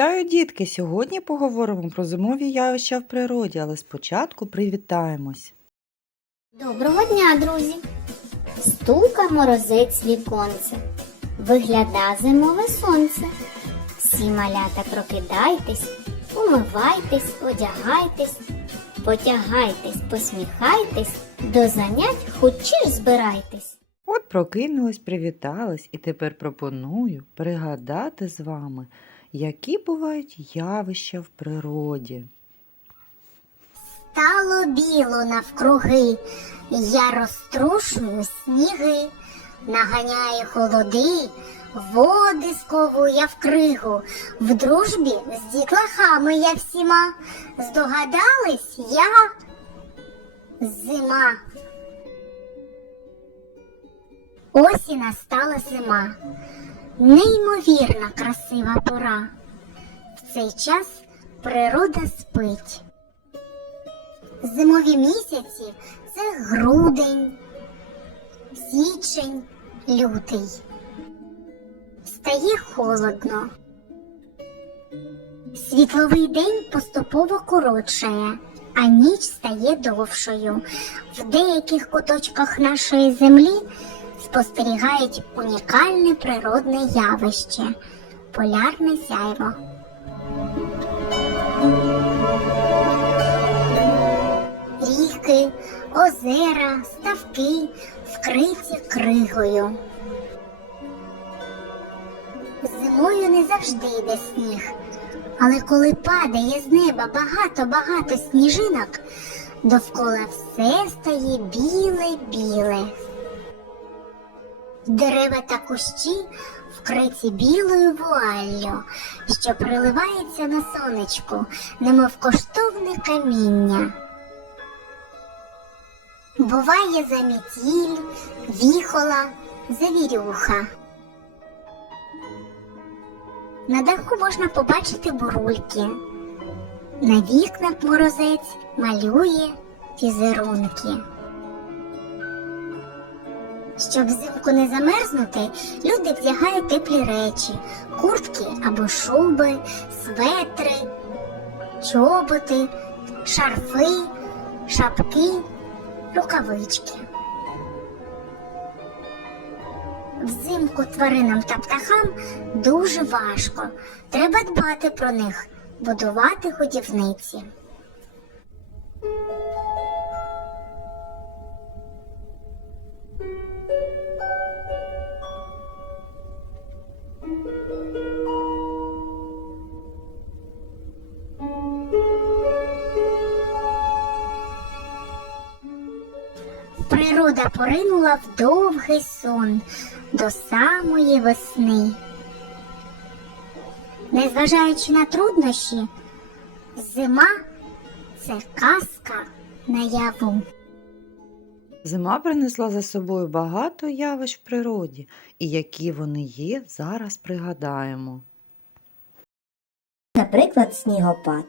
Вітаю, дітки! Сьогодні поговоримо про зимові явища в природі, але спочатку привітаємось. Доброго дня, друзі! Стука морозець віконце, вигляда зимове сонце. Всі малята прокидайтесь, умивайтесь, одягайтесь, потягайтесь, посміхайтесь, до занять хочеш збирайтесь. От прокинулись, привітались, і тепер пропоную пригадати з вами, які бувають явища в природі. Стало біло навкруги, я розтрушую сніги, наганяю холоди, води сковує в кригу, в дружбі з дітлахами я всіма. Здогадались я зима. Ось і настала зима, неймовірна красива пора. В цей час природа спить. Зимові місяці це грудень, січень, лютий. Стає холодно. Світловий день поступово коротшає, а ніч стає довшою. В деяких куточках нашої землі спостерігають унікальне природне явище полярне сяйво. Ріки, озера, ставки вкриті кригою. Зимою не завжди йде сніг, але коли падає з неба багато-багато сніжинок, довкола все стає біле-біле. Дерева та кущі вкриті білою вуаллю, що приливається на сонечку, немов коштовне каміння. Буває замітіль, віхола, завірюха. На даху можна побачити бурульки. На вікнах морозець малює фізерунки. Щоб взимку не замерзнути, люди вдягають теплі речі, куртки або шуби, светри, чоботи, шарфи, шапки, рукавички. Взимку тваринам та птахам дуже важко. Треба дбати про них, будувати годівниці. Природа поринула в довгий сон до самої весни. Незважаючи на труднощі, зима це казка наяву. Зима принесла за собою багато явищ в природі, і які вони є, зараз пригадаємо. Наприклад, снігопад.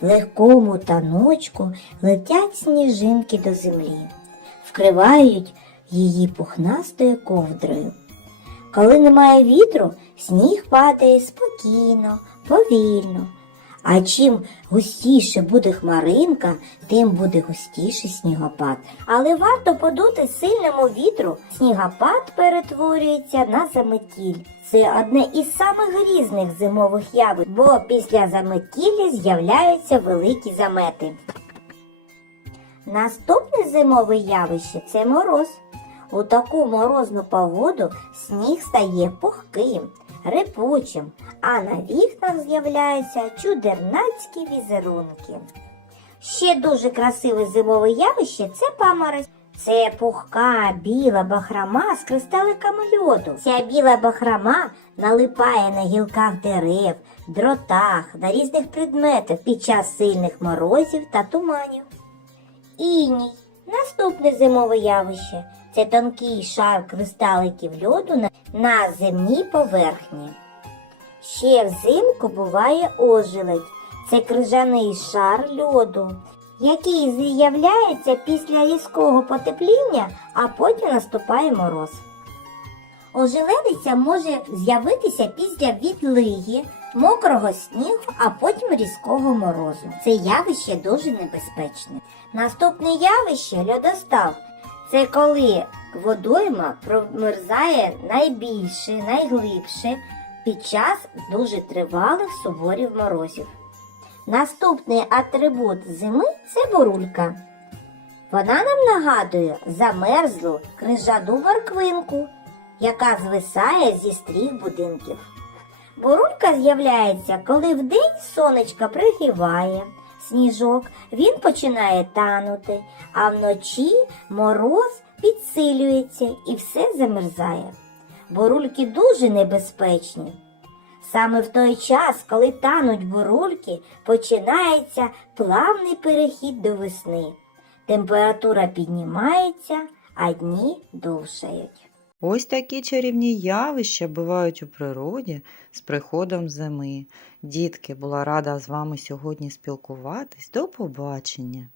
В легкому таночку летять сніжинки до землі, вкривають її пухнастою ковдрою. Коли немає вітру, сніг падає спокійно, повільно. А чим густіше буде хмаринка, тим буде густіший снігопад. Але варто подути сильному вітру, снігопад перетворюється на заметіль. Це одне із самих грізних зимових явищ, бо після заметілля з'являються великі замети. Наступне зимове явище це мороз. У таку морозну погоду сніг стає пухким, репучим, а на вікнах з'являються чудернацькі візерунки. Ще дуже красиве зимове явище це паморозь. Це пухка біла бахрома з кристаликами льоду. Ця біла бахрома налипає на гілках дерев, дротах, на різних предметах під час сильних морозів та туманів. Іній. Наступне зимове явище це тонкий шар кристаликів льоду на, земній поверхні. Ще взимку буває ожеледь. Це крижаний шар льоду, який з'являється після різкого потепління, а потім наступає мороз. Ожеледиця може з'явитися після відлиги мокрого снігу, а потім різкого морозу. Це явище дуже небезпечне. Наступне явище льодостав. Це коли водойма промерзає найбільше, найглибше під час дуже тривалих суворів морозів. Наступний атрибут зими це бурулька. Вона нам нагадує замерзлу крижану морквинку, яка звисає зі стріх будинків. Бурулька з'являється, коли вдень сонечко пригріває сніжок, він починає танути, а вночі мороз підсилюється і все замерзає. Бурульки дуже небезпечні. Саме в той час, коли тануть бурульки, починається плавний перехід до весни. Температура піднімається, а дні довшають. Ось такі чарівні явища бувають у природі з приходом зими. Дітки, була рада з вами сьогодні спілкуватись. До побачення!